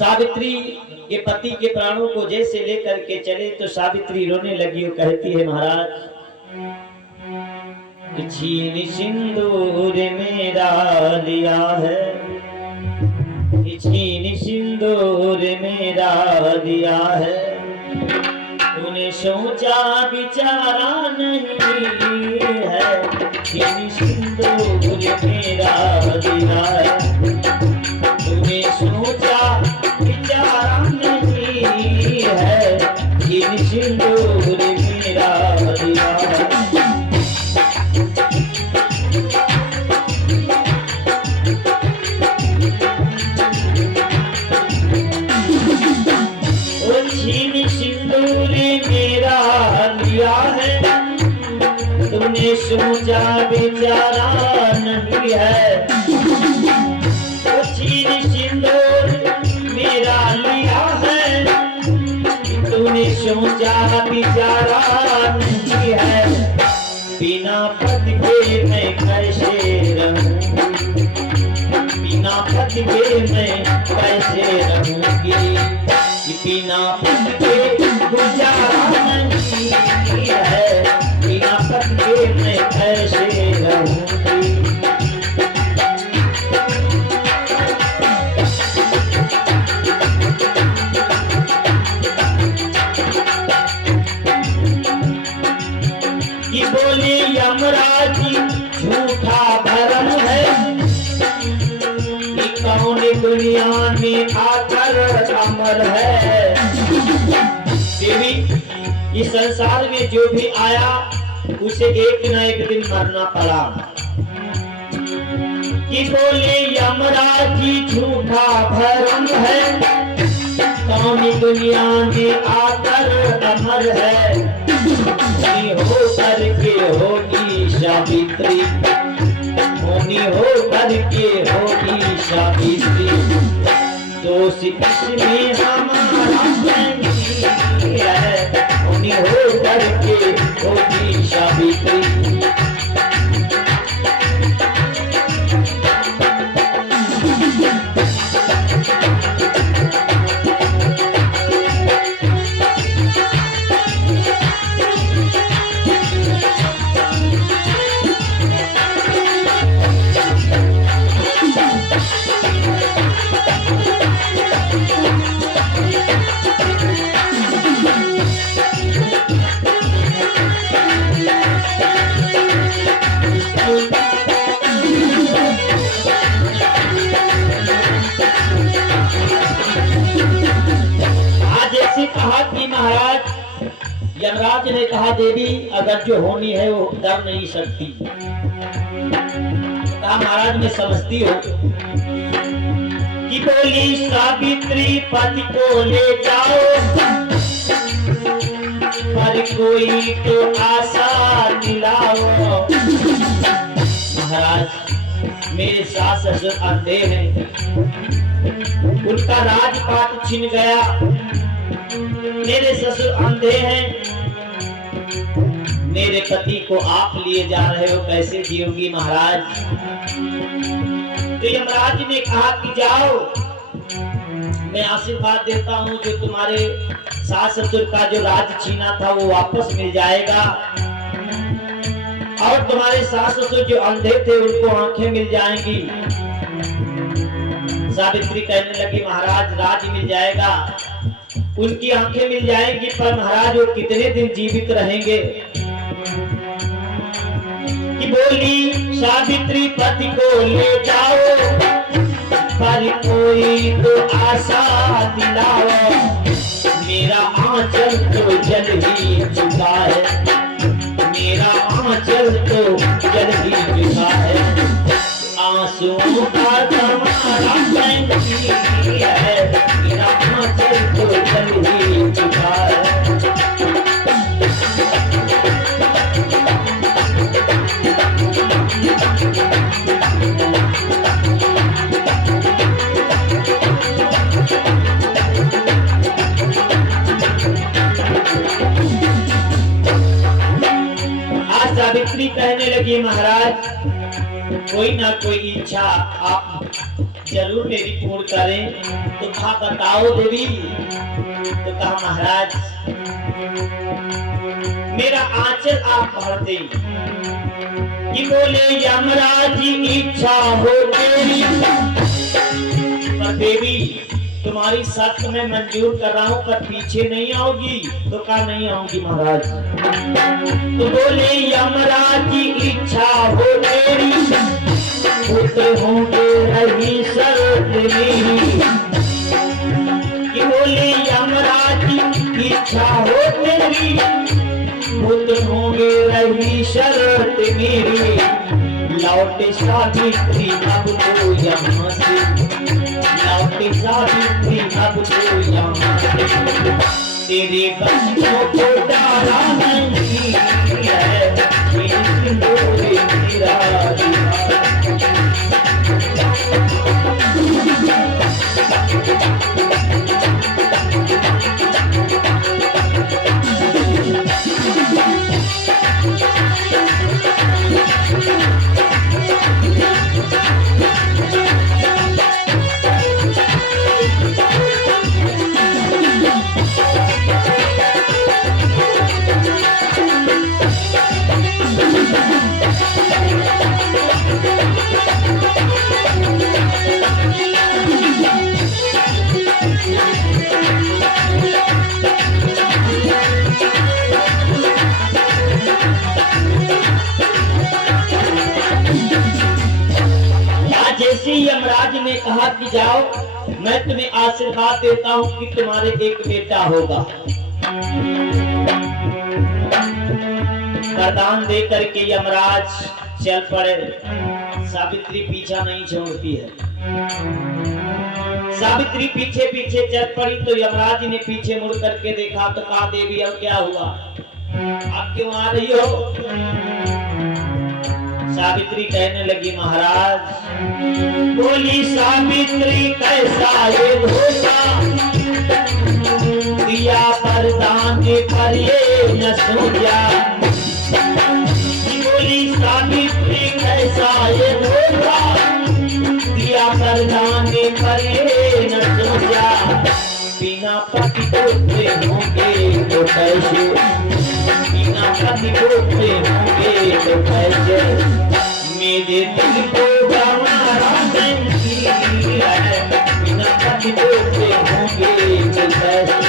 सावित्री के पति के प्राणों को जैसे लेकर के चले तो सावित्री रोने लगी और कहती है, महाराज छीन सिंदूर मेरा लिया है, छीन सिंदूर मेरा दिया है, तूने सोचा विचारा नहीं है, छीन सिंदूर मेरा दिया है, तूने सोचा विचारा नहीं है, छीन सिंदूर मेरा दिया है। तुमने सोचा विचारा नहीं है, तो छीन सिंदूर मेरा लिया है, तूने सोचा विचारा नहीं है, बिना पति के मैं कैसे रहूं, बिना पति के मैं कैसे रहूंगी, बिना पति के गुजारा नहीं है, बिना पति के मैं कैसे रहूंगी। ये बोली यमराज झूठा भरम है, ये कौन दुनिया में आकर अमर है। देवी, इस संसार में जो भी आया उसे एक न एक दिन मरना पड़ा। कि बोले यमराज जी झूठा भरम है, कौन दुनिया में आकर अमर है, हो करके होगी सावित्री, होनी हो करके होगी सावित्री, दोष इसमें हमारा नहीं है, होनी हो करके होगी सावित्री। कहा कि महाराज, यमराज ने कहा देवी अगर जो होनी है वो डर नहीं सकती। कहा महाराज मैं समझती हो। कि बोली सावित्री पति को ले जाओ, पर कोई तो आशा दिलाओ। महाराज मेरे सास ससुर अंधे हैं, उनका राजपाट छिन गया, मेरे ससुर अंधे हैं, मेरे पति को आप लिए जा रहे हो, कैसे जियोगी महाराज। तो यमराज ने कहा कि जाओ, मैं आशीर्वाद देता हूं जो तुम्हारे सास ससुर का जो राज छीना था वो वापस मिल जाएगा, और तुम्हारे सास ससुर जो अंधे थे उनको आंखें मिल जाएंगी। सावित्री कहने लगी महाराज राज मिल जाएगा, उनकी आंखें मिल जाएंगी, पर महाराज वो कितने दिन जीवित रहेंगे। कि बोली सावित्री पति को ले जाओ, पर कोई तो आशा दिलाओ, मेरा आंचल तो जल ही चुका है, मेरा आंचल तो जल ही चुका है, आंसुओं का तुम्हारा नहीं है, मेरा आंचल तो जल ही चुका है। सावित्री कहने लगी महाराज कोई ना कोई इच्छा आप जरूर मेरी पूर्ण करें। तो कहा बताओ देवी। तो कहा महाराज मेरा आंचल आप भर दें। कि बोले यमराज की इच्छा हो तेरी। पर देवी तुम्हारी शर्त मैं मंजूर कर रहा हूं, पर पीछे नहीं आओगी। तो कहा नहीं आऊंगी महाराज। तो बोले यमराज की इच्छा हो तेरी। पुत्र होंगे रही शर्त मेरी। कि बोले यमराज की इच्छा हो तेरी। पुत्र होंगे रही शर्त मेरी। लौटे सावित्री अब तो यहाँ से। लौटे सावित्री अब तो यहाँ से। तेरे बच्चों को डाला नहीं है। मेरा यमराज ने कहा कि जाओ मैं तुम्हें आशीर्वाद देता हूं कि तुम्हारे एक बेटा होगा। वरदान दे करके यमराज चल पड़े। सावित्री पीछा नहीं छोड़ती है। सावित्री पीछे पीछे चल पड़ी। तो यमराज ने पीछे मुड़ करके देखा तो कहा देवी अब क्या हुआ, अब क्यों आ रही हो। सावित्री कहने लगी महाराज। बोली सावित्री कैसा ये धोखा। दिया वरदान पर ये न सोचा। बोली सावित्री कैसा ये धोखा। दिया वरदान पर ये न सोचा। बिना पति पुत्र होंगे तो कैसे। बिना पति पुत्र होंगे तो कैसे। मेरे दिल को गंवारा नहीं है। बिना पति पुत्र होंगे तो कैसे।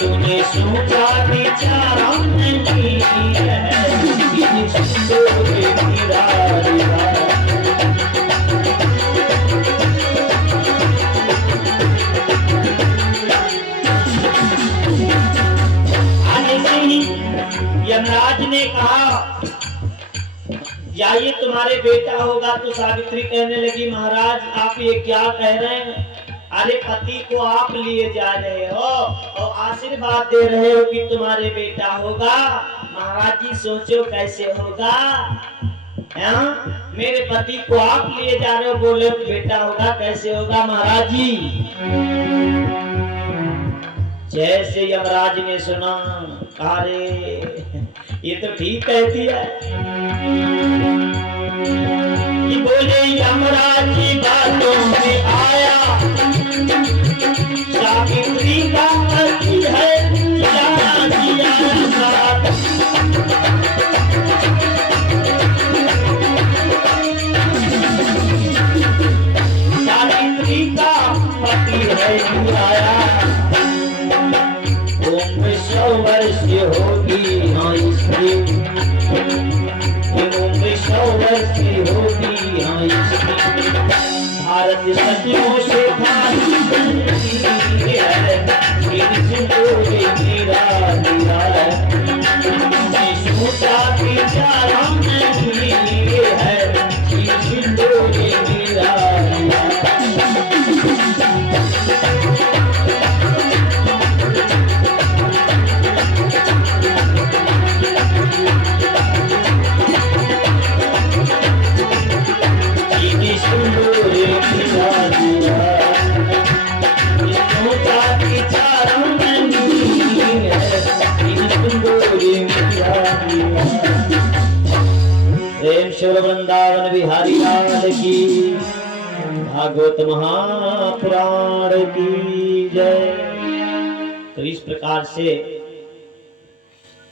तूने सोचा विचारा नहीं है। यमराज ने कहा जाइए तुम्हारे बेटा होगा। तो सावित्री कहने लगी महाराज आप ये क्या कह रहे हैं। अरे पति को आप लिए जा रहे हो और आशीर्वाद दे रहे हो कि तुम्हारे बेटा होगा। महाराज जी सोचो कैसे होगा। मेरे पति को आप लिए जा रहे हो, बोले बेटा होगा, कैसे होगा महाराज जी। जैसे यमराज ने सुना अरे ये तो ठीक कहती है। कि बोले यमराज की बातों में आया। सावित्री का पति है जाना दिया साथ। सावित्री का पति है बुलाया। 100 वर्ष होगी हाँ इसकी। 100 वर्ष होगी हाँ इसकी। भारत सदियों से भारी है। मेरा दिया है। सोचा विचारा नहीं है। मेरा की। प्रेम शिव वृंदावन बिहारी लाल की। भागवत महापुराण की जय। तो इस प्रकार से